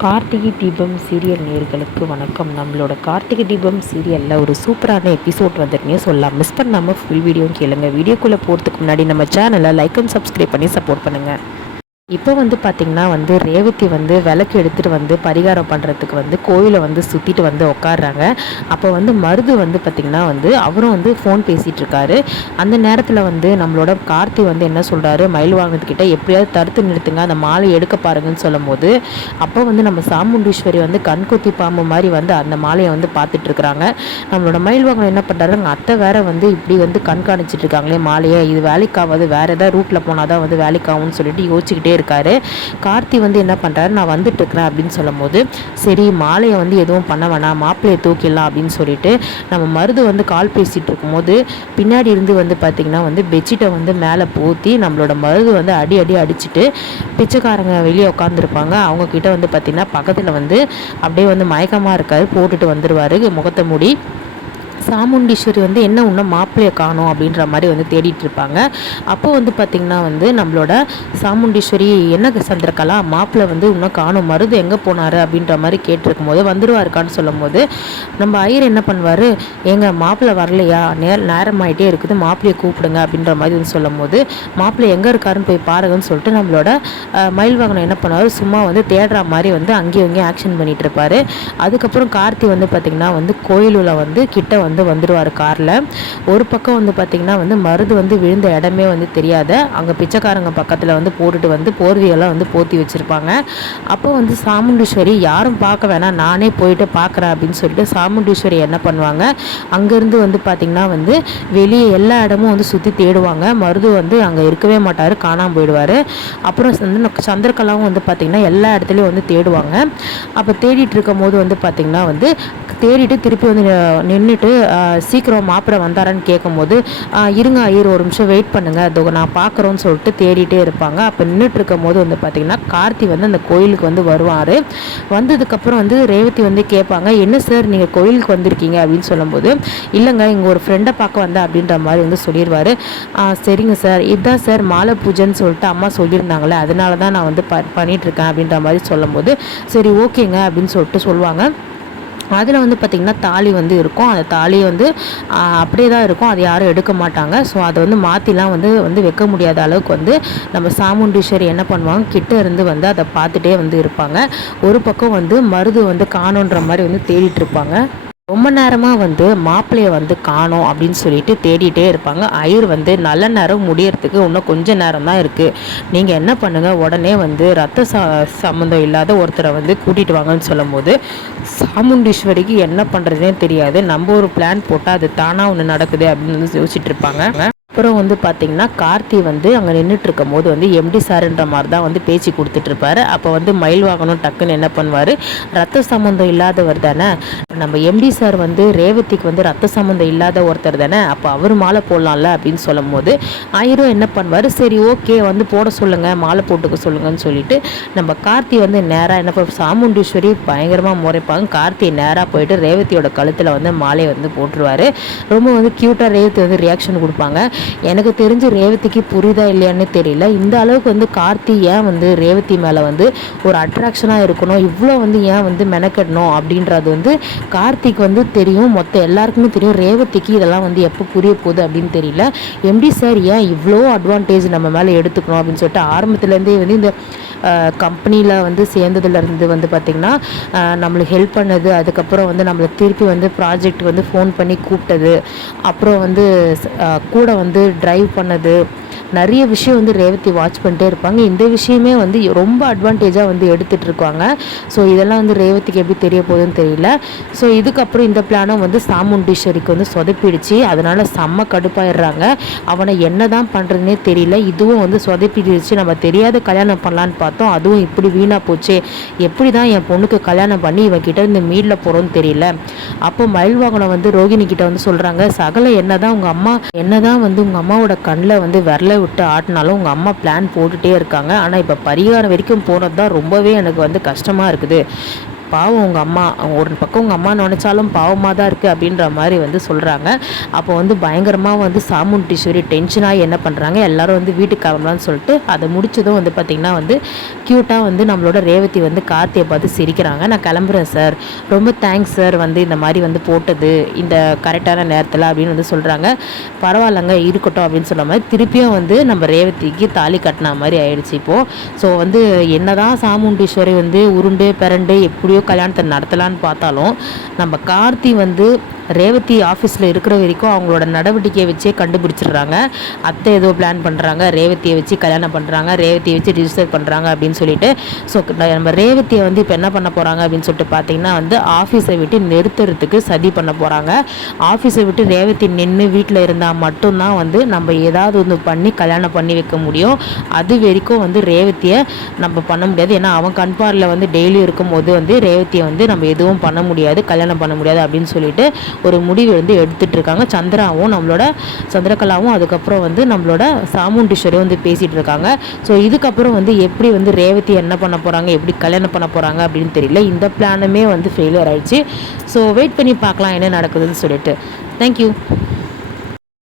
Karthigai Deepam serial நேயர்களுக்கு வணக்கம். நம்மளோட கார்த்திகை தீபம் சீரியலில் ஒரு சூப்பரான எபிசோட் வந்துருக்கே சொல்லலாம். மிஸ் பண்ணாமல் ஃபுல் வீடியோவும் கேளுங்க. வீடியோக்குள்ளே போகிறதுக்கு முன்னாடி நம்ம சேனலை லைக் அண்ட் சப்ஸ்கிரைப் பண்ணி சப்போர்ட் பண்ணுங்கள். இப்போ பார்த்திங்கன்னா ரேவதி விளக்கு எடுத்துகிட்டு பரிகாரம் பண்ணுறதுக்கு கோயிலை சுற்றிட்டு உட்காடுறாங்க. அப்போ மருது பார்த்திங்கன்னா அவரும் ஃபோன் பேசிகிட்டு இருக்காரு. அந்த நேரத்தில் நம்மளோட கார்த்தி என்ன சொல்கிறாரு, மயில் வாங்கினதுக்கிட்ட எப்படியாவது தடுத்து நிறுத்துங்க, அந்த மாலை எடுக்க பாருங்கன்னு சொல்லும் போது அப்போ நம்ம சாமுண்டீஸ்வரி கண்கொத்தி பாம்பு மாதிரி அந்த மாலையை பார்த்துட்ருக்குறாங்க. நம்மளோட மயில் வாகனம் என்ன பண்ணுறாரு, அங்கே அத்தை வேற இப்படி கண்காணிச்சிட்டு இருக்காங்களே மாலையை, இது வேலைக்காவது வேறு ஏதாவது ரூட்டில் போனால் தான் வேலைக்காகும்னு சொல்லிட்டு யோசிச்சுக்கிட்டே இருக்காரு. கார்த்தி என்ன பண்றாரு, நான் வந்துட்டு இருக்கிறேன் அப்படின்னு சொல்லும் போது சரி மாலையை எதுவும் பண்ண வேணாம், மாப்பிள்ளையை தூக்கிடலாம் அப்படின்னு சொல்லிட்டு நம்ம மருது கால் பேசிட்டு இருக்கும்போது பின்னாடி இருந்து பார்த்தீங்கன்னா பெட்ஷீட்டை மேலே போத்தி நம்மளோட மருது அடி அடி அடிச்சுட்டு பிச்சைக்காரங்க வெளியே உட்காந்துருப்பாங்க அவங்க கிட்ட பார்த்தீங்கன்னா பக்கத்தில் அப்படியே மயக்கமாக இருக்காரு, போட்டுட்டு வந்துடுவார் முகத்தை மூடி. சாமுண்டீஸ்வரி என்ன இன்னும் மாப்பிள்ளையை காணும் அப்படின்ற மாதிரி தேடிட்டு இருப்பாங்க. அப்போ பார்த்திங்கன்னா நம்மளோட சாமுண்டீஸ்வரி என்ன சந்திரகலா மாப்பிள்ளை இன்னும் காணும், மருது எங்கே போனார் அப்படின்ற மாதிரி கேட்டிருக்கும் போது வந்துடுவாருக்கான்னு சொல்லும் போது நம்ம ஐயர் என்ன பண்ணுவார், எங்கள் மாப்பிள்ளை வரலையா, நேரமாயிட்டே இருக்குது, மாப்பிள்ளையை கூப்பிடுங்க அப்படின்ற மாதிரி சொல்லும் போது மாப்பிள்ளை எங்கே இருக்காருன்னு போய் பாருங்கன்னு சொல்லிட்டு நம்மளோட மயில் வாகனம் என்ன பண்ணுவார், சும்மா தேடுற மாதிரி அங்கேயும் இங்கேயும் ஆக்ஷன் பண்ணிட்டு இருப்பார். அதுக்கப்புறம் கார்த்தி பார்த்திங்கன்னா கோயிலில் கிட்ட வந்துடுவார் காரில். ஒரு பக்கம் பார்த்திங்கன்னா மருது விழுந்த இடமே தெரியாத அங்கே பிச்சைக்காரங்க பக்கத்தில் போட்டுட்டு போர்வையெல்லாம் போத்தி வச்சுருப்பாங்க. அப்போ சாமுண்டீஸ்வரி யாரும் பார்க்க வேணாம், நானே போயிட்டு பார்க்குறேன் அப்படின்னு சொல்லிட்டு சாமுண்டீஸ்வரி என்ன பண்ணுவாங்க, அங்கேருந்து பார்த்திங்கன்னா வெளியே எல்லா இடமும் சுற்றி தேடுவாங்க. மருது அங்கே இருக்கவே மாட்டார், காணாமல் போயிடுவார். அப்புறம் சந்திரகலாவும் பார்த்திங்கன்னா எல்லா இடத்துலையும் தேடுவாங்க. அப்போ தேடிட்டு இருக்கும் போது பார்த்திங்கன்னா தேடிட்டு திருப்பி நின்றுட்டு சீக்கிரம் மாப்பிள்ளை வந்தாரான்னு கேட்கும்போது இருங்க ஐயர் ஒரு நிமிஷம் வெயிட் பண்ணுங்கள், அதோ நான் பார்க்குறோன்னு சொல்லிட்டு தேடிட்டே இருப்பாங்க. அப்போ நின்றுட்டு இருக்கும் போது பார்த்திங்கன்னா கார்த்தி அந்த கோயிலுக்கு வருவார். வந்ததுக்கப்புறம் ரேவதி கேட்பாங்க, என்ன சார் நீங்கள் கோயிலுக்கு வந்திருக்கீங்க அப்படின்னு சொல்லும்போது இல்லைங்க இங்கே ஒரு ஃப்ரெண்டை பார்க்க வந்தேன் அப்படின்ற மாதிரி சொல்லிடுவார். சரிங்க சார், இதுதான் சார் மாலை பூஜைன்னு சொல்லிட்டு அம்மா சொல்லியிருந்தாங்களே, அதனால தான் நான் பண்ணிகிட்ருக்கேன் அப்படின்ற மாதிரி சொல்லும்போது சரி ஓகேங்க அப்படின்னு சொல்லிட்டு சொல்லுவாங்க. அதில் பார்த்திங்கன்னா தாலி இருக்கும். அந்த தாலி அப்படியே தான் இருக்கும், அது யாரும் எடுக்க மாட்டாங்க. ஸோ அதை மாற்றிலாம் வைக்க முடியாத அளவுக்கு நம்ம சாமுண்டீஸ்வரி என்ன பண்ணுவாங்க, கிட்ட இருந்து அதை பார்த்துட்டே இருப்பாங்க. ஒரு பக்கம் மருது காணுன்ற மாதிரி தேடிட்டு இருப்பாங்க. ரொம்ப நேரமாக மாப்பிள்ளையை காணோம் அப்படின்னு சொல்லிட்டு தேடிட்டே இருப்பாங்க. ஐயர் நல்ல நேரம் முடியறதுக்கு இன்னும் கொஞ்சம் நேரம் தான் இருக்குது, நீங்கள் என்ன பண்ணுங்கள், உடனே ரத்த சம்மந்தம் இல்லாத ஒருத்தரை கூட்டிகிட்டு வாங்கன்னு சொல்லும் போது சாமுண்டீஸ்வரிக்கு என்ன பண்ணுறதுனே தெரியாது. நம்ம ஒரு பிளான் போட்டால் அது தானாக ஒன்று நடக்குது அப்படின்னு யோசிச்சுட்டு இருப்பாங்க. அப்புறம் பார்த்திங்கன்னா கார்த்தி அங்கே நின்றுட்டு இருக்கும் போது எம்டி சாருன்ற மாதிரி தான் பேச்சு கொடுத்துட்ருப்பாரு. அப்போ மயில் வாகனம் டக்குன்னு என்ன பண்ணுவார், ரத்த சம்மந்தம் இல்லாதவர் தானே, நம்ம எம்டி சார் ரேவதிக்கு ரத்த சம்மந்தம் இல்லாத ஒருத்தர் தானே, அப்போ அவர் மாலை போடலாம்ல அப்படின்னு சொல்லும் போது ஆயிரம் என்ன பண்ணுவார், சரி ஓகே போட சொல்லுங்கள், மாலை போட்டுக்க சொல்லுங்கன்னு சொல்லிட்டு நம்ம கார்த்தி நேராக என்ன சாமுண்டீஸ்வரி பயங்கரமாக முறைப்பாங்க. கார்த்தி நேராக போயிட்டு ரேவதியோட கழுத்தில் மாலையை போட்டுருவார். ரொம்ப க்யூட்டாக ரேவதி ரியாக்ஷன் கொடுப்பாங்க. எனக்கு தெரிஞ்சு ரேவதிக்கு புரியுதா இல்லையான்னு தெரியல, இந்த அளவுக்கு கார்த்தி ஏன் ரேவதி மேலே ஒரு அட்ராக்ஷனாக இருக்கணும், இவ்வளோ ஏன் மெனக்கெடணும் அப்படின்றது கார்த்திக் தெரியும், மொத்தம் எல்லாருக்குமே தெரியும். ரேவதிக்கு இதெல்லாம் எப்போ புரிய போகுது அப்படின்னு தெரியல. எம்டி சார் ஏன் இவ்வளோ அட்வான்டேஜ் நம்ம மேலே எடுத்துக்கணும் அப்படின்னு சொல்லிட்டு ஆரம்பத்துலேருந்தே இந்த கம்பெனியில் சேர்ந்ததுலேருந்து பார்த்திங்கன்னா நம்மளுக்கு ஹெல்ப் பண்ணது, அதுக்கப்புறம் நம்மளை திருப்பி ப்ராஜெக்ட் ஃபோன் பண்ணி கூப்பிட்டது, அப்புறம் கூட ட்ரைவ் பண்ணது, நிறைய விஷயம் ரேவதி வாட்ச் பண்ணிட்டே இருப்பாங்க. இந்த விஷயமே ரொம்ப அட்வான்டேஜாக எடுத்துகிட்டு இருக்காங்க. ஸோ இதெல்லாம் ரேவதிக்கு எப்படி தெரிய போகுதுன்னு தெரியல. ஸோ இதுக்கப்புறம் இந்த பிளானும் சாமுண்டீஸ்வரிக்கு சொதப்பிடுச்சு. அதனால் செம்ம கடுப்பாயிடுறாங்க. அவனை என்ன தான் பண்ணுறதுனே தெரியல. இதுவும் சொதப்பிடுச்சு. நம்ம தெரியாத கல்யாணம் பண்ணலான்னு பார்த்தோம், அதுவும் இப்படி வீணாக போச்சு. எப்படி தான் என் பொண்ணுக்கு கல்யாணம் பண்ணி இவகிட்ட இந்த மீடில் போகிறோன்னு தெரியல. அப்போ மயில் வாகனம் ரோகிணி கிட்ட சொல்கிறாங்க, சகல என்ன தான் உங்கள் அம்மா என்ன தான் உங்கள் அம்மாவோட கண்ணில் விரல விட்டு ஆட்டினாலும் உங்கள் அம்மா பிளான் போட்டுகிட்டே இருக்காங்க. ஆனால் இப்போ பரிகாரம் வரைக்கும் போனது தான் ரொம்பவே எனக்கு கஷ்டமாக இருக்குது. பாவம் உங்கள் அம்மா, ஒரு பக்கம் உங்கள் அம்மா நினச்சாலும் பாவமாக தான் இருக்குது அப்படின்ற மாதிரி வந்து சொல்கிறாங்க. அப்போ வந்து பயங்கரமாக வந்து சாமுண்டீஸ்வரி டென்ஷனாக என்ன பண்ணுறாங்க, எல்லோரும் வந்து வீட்டுக்கு கிளம்பலான்னு சொல்லிட்டு அதை முடிச்சதும் வந்து பார்த்திங்கன்னா வந்து க்யூட்டாக வந்து நம்மளோட ரேவதி வந்து கார்த்தியை பார்த்து சிரிக்கிறாங்க. நான் கிளம்புறேன் சார், ரொம்ப தேங்க்ஸ் சார் வந்து இந்த மாதிரி வந்து போட்டது இந்த கரெக்டான நேரத்தில் அப்படின்னு வந்து சொல்கிறாங்க. பரவாயில்லைங்க இருக்கட்டும் அப்படின்னு சொன்ன மாதிரி திருப்பியும் வந்து நம்ம ரேவதிக்கு தாலி கட்டின மாதிரி ஆயிடுச்சு இப்போது. ஸோ வந்து என்னதான் சாமுண்டீஸ்வரி வந்து உருண்டு பிறண்டு எப்படியோ கல்யாணத்தை நடத்தலான்னு பார்த்தாலும் நம்ம கார்த்தி வந்து ரேவதி ஆஃபீஸில் இருக்கிற வரைக்கும் அவங்களோட நடவடிக்கையை வச்சே கண்டுபிடிச்சிடுறாங்க. அத்தை ஏதோ பிளான் பண்ணுறாங்க, ரேவதியை வச்சு கல்யாணம் பண்ணுறாங்க, ரேவதியை வச்சு ரிஜிஸ்டர் பண்ணுறாங்க அப்படின்னு சொல்லிட்டு. ஸோ நம்ம ரேவதியை வந்து இப்போ என்ன பண்ண போகிறாங்க அப்படின்னு சொல்லிட்டு பார்த்தீங்கன்னா வந்து ஆஃபீஸை விட்டு நிறுத்துறதுக்கு சதி பண்ண போகிறாங்க. ஆஃபீஸை விட்டு ரேவதி நின்று வீட்டில் இருந்தால் மட்டும்தான் வந்து நம்ம ஏதாவது ஒன்று பண்ணி கல்யாணம் பண்ணி வைக்க முடியும். அது வரைக்கும் வந்து ரேவதியை நம்ம பண்ண முடியாது. ஏன்னா அவன் கண்பாரில் வந்து டெய்லி இருக்கும்போது வந்து ரேவதியை வந்து நம்ம எதுவும் பண்ண முடியாது, கல்யாணம் பண்ண முடியாது அப்படின்னு சொல்லிட்டு ஒரு முடிவு வந்து எடுத்துகிட்டு இருக்காங்க. சந்திராவும் நம்மளோட சந்திரகலாவும் அதுக்கப்புறம் வந்து நம்மளோட சாமுண்டீஸ்வரியும் வந்து பேசிகிட்டு இருக்காங்க. ஸோ இதுக்கப்புறம் வந்து எப்படி வந்து ரேவதி என்ன பண்ண போகிறாங்க, எப்படி கல்யாணம் பண்ண போகிறாங்க அப்படின்னு தெரியல. இந்த பிளானுமே வந்து ஃபெயிலியர் ஆயிடுச்சு. ஸோ வெயிட் பண்ணி பார்க்கலாம் என்ன நடக்குதுன்னு சொல்லிட்டு. தேங்க்யூ.